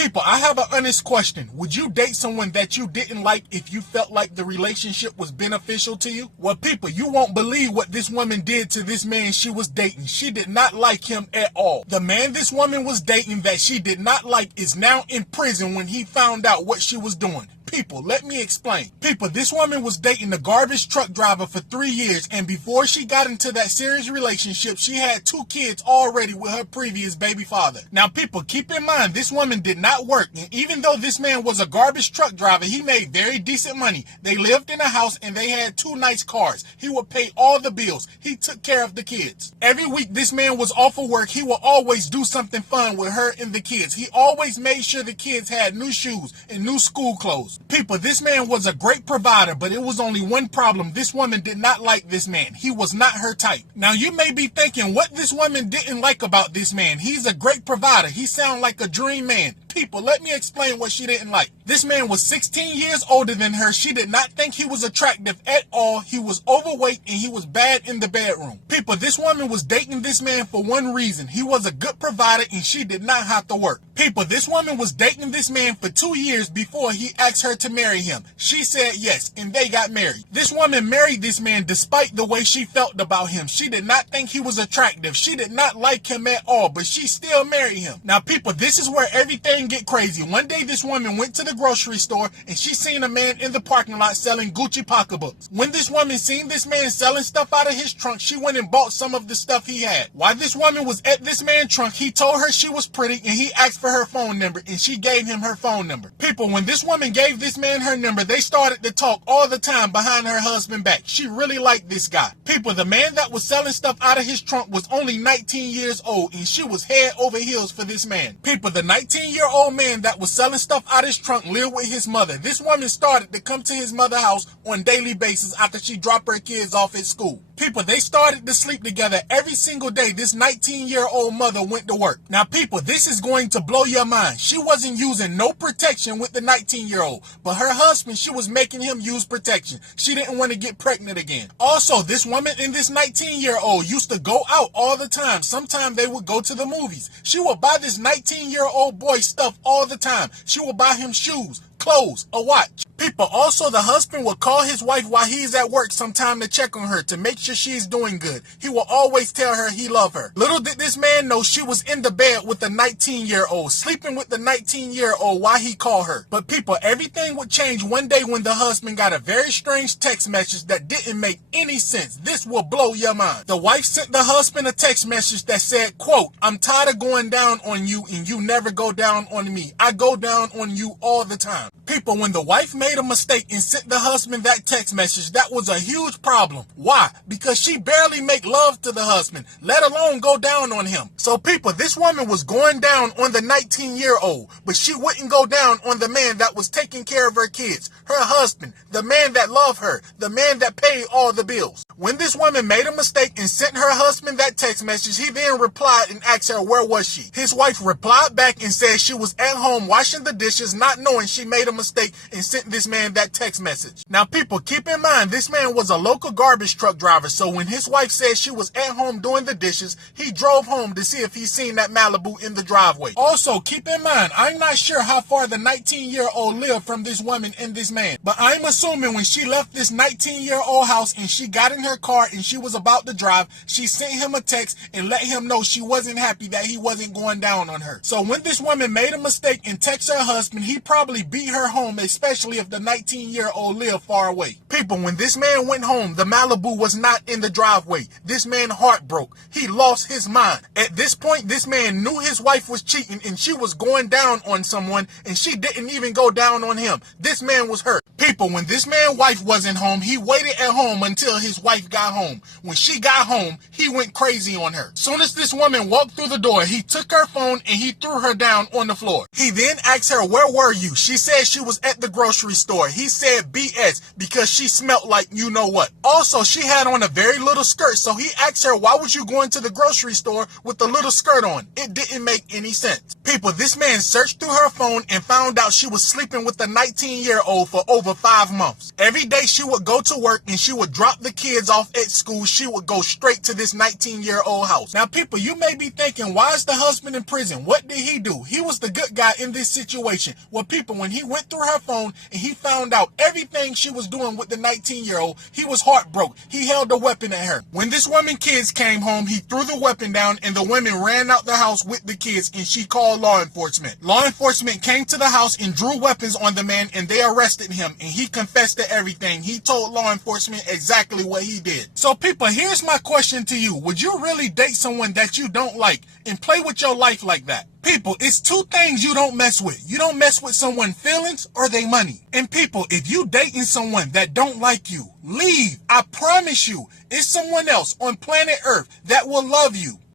People, I have an honest question. Would you date someone that you didn't like if you felt like the relationship was beneficial to you? Well, people, you won't believe what this woman did to this man she was dating. She did not like him at all. The man this woman was dating that she did not like is now in prison when he found out what she was doing. People, let me explain. People, this woman was dating a garbage truck driver for 3 years, and before she got into that serious relationship, she had 2 kids already with her previous baby father. Now, people, keep in mind, this woman did not work, and even though this man was a garbage truck driver, he made very decent money. They lived in a house, and they had 2 nice cars. He would pay all the bills. He took care of the kids. Every week this man was off of work, he would always do something fun with her and the kids. He always made sure the kids had new shoes and new school clothes. People, this man was a great provider, but it was only one problem. This woman did not like this man. He was not her type. Now, you may be thinking what this woman didn't like about this man. He's a great provider. He sounds like a dream man. People, let me explain what she didn't like. This man was 16 years older than her. She did not think he was attractive at all. He was overweight and he was bad in the bedroom. People, this woman was dating this man for one reason. He was a good provider and she did not have to work. People, this woman was dating this man for 2 years before he asked her to marry him. She said yes, and they got married. This woman married this man despite the way she felt about him. She did not think he was attractive. She did not like him at all, but she still married him. Now, people, this is where everything get crazy. One day, this woman went to the grocery store and she seen a man in the parking lot selling Gucci pocketbooks. When this woman seen this man selling stuff out of his trunk, she went and bought some of the stuff he had. While this woman was at this man's trunk, he told her she was pretty and he asked for her phone number and she gave him her phone number. People, when this woman gave this man her number, they started to talk all the time behind her husband back. She really liked this guy. People, the man that was selling stuff out of his trunk was only 19 years old and she was head over heels for this man. People, the 19-year-old man that was selling stuff out of his trunk lived with his mother. This woman started to come to his mother's house on a daily basis after she dropped her kids off at school. People, they started to sleep together every single day. This 19-year-old mother went to work. Now, people, this is going to blow your mind. She wasn't using no protection with the 19-year-old, but her husband, she was making him use protection. She didn't want to get pregnant again. Also, this woman and this 19-year-old used to go out all the time. Sometimes they would go to the movies. She would buy this 19-year-old boy stuff all the time. She would buy him shoes, clothes, a watch. People, also the husband would call his wife while he's at work sometime to check on her, to make sure she's doing good. He will always tell her he loved her. Little did this man know she was in the bed with the 19-year-old, sleeping with the 19-year-old while he called her. But people, everything would change one day when the husband got a very strange text message that didn't make any sense. This will blow your mind. The wife sent the husband a text message that said, quote, "I'm tired of going down on you and you never go down on me. I go down on you all the time." People, when the wife made a mistake and sent the husband that text message, that was a huge problem. Why? Because she barely make love to the husband, let alone go down on him. So people, this woman was going down on the 19-year-old, but she wouldn't go down on the man that was taking care of her kids, her husband, the man that loved her, the man that paid all the bills. When this woman made a mistake and sent her husband that text message, he then replied and asked her where was she. His wife replied back and said she was at home washing the dishes, not knowing she made a mistake and sent this man that text message. Now, people, keep in mind, this man was a local garbage truck driver, so when his wife said she was at home doing the dishes, he drove home to see if he seen that Malibu in the driveway. Also, keep in mind, I'm not sure how far the 19-year-old lived from this woman and this man, but I'm assuming when she left this 19-year-old house and she got in her car and she was about to drive, she sent him a text and let him know she wasn't happy that he wasn't going down on her. So when this woman made a mistake and texted her husband, he probably beat her home, especially if the 19-year-old lived far away. People, when this man went home, the Malibu was not in the driveway. This man heart broke. He lost his mind. At this point, this man knew his wife was cheating and she was going down on someone and she didn't even go down on him. This man was hurt. People, when this man's wife wasn't home, he waited at home until his wife got home. When she got home, he went crazy on her. Soon as this woman walked through the door, he took her phone and he threw her down on the floor. He then asked her, where were you? She said she was at the grocery store. He said BS because she smelled like you know what. Also, she had on a very little skirt, so he asked her, why was you going to the grocery store with a little skirt on? It didn't make any sense. People, this man searched through her phone and found out she was sleeping with a 19-year-old for over over 5 months. Every day she would go to work and she would drop the kids off at school. She would go straight to this 19-year-old house. Now, people, you may be thinking, why is the husband in prison? What did he do? He was the good guy in this situation. Well, people, when he went through her phone and he found out everything she was doing with the 19-year-old, he was heartbroken. He held a weapon at her. When this woman's kids came home, he threw the weapon down and the woman ran out the house with the kids and she called law enforcement. Law enforcement came to the house and drew weapons on the man and they arrested him and he confessed to everything. He told law enforcement exactly what he did. So people, here's my question to you. Would you really date someone that you don't like and play with your life like that? People, it's two things you don't mess with. You don't mess with someone's feelings or their money. And people, if you dating someone that don't like you, leave. I promise you, it's someone else on planet Earth that will love you.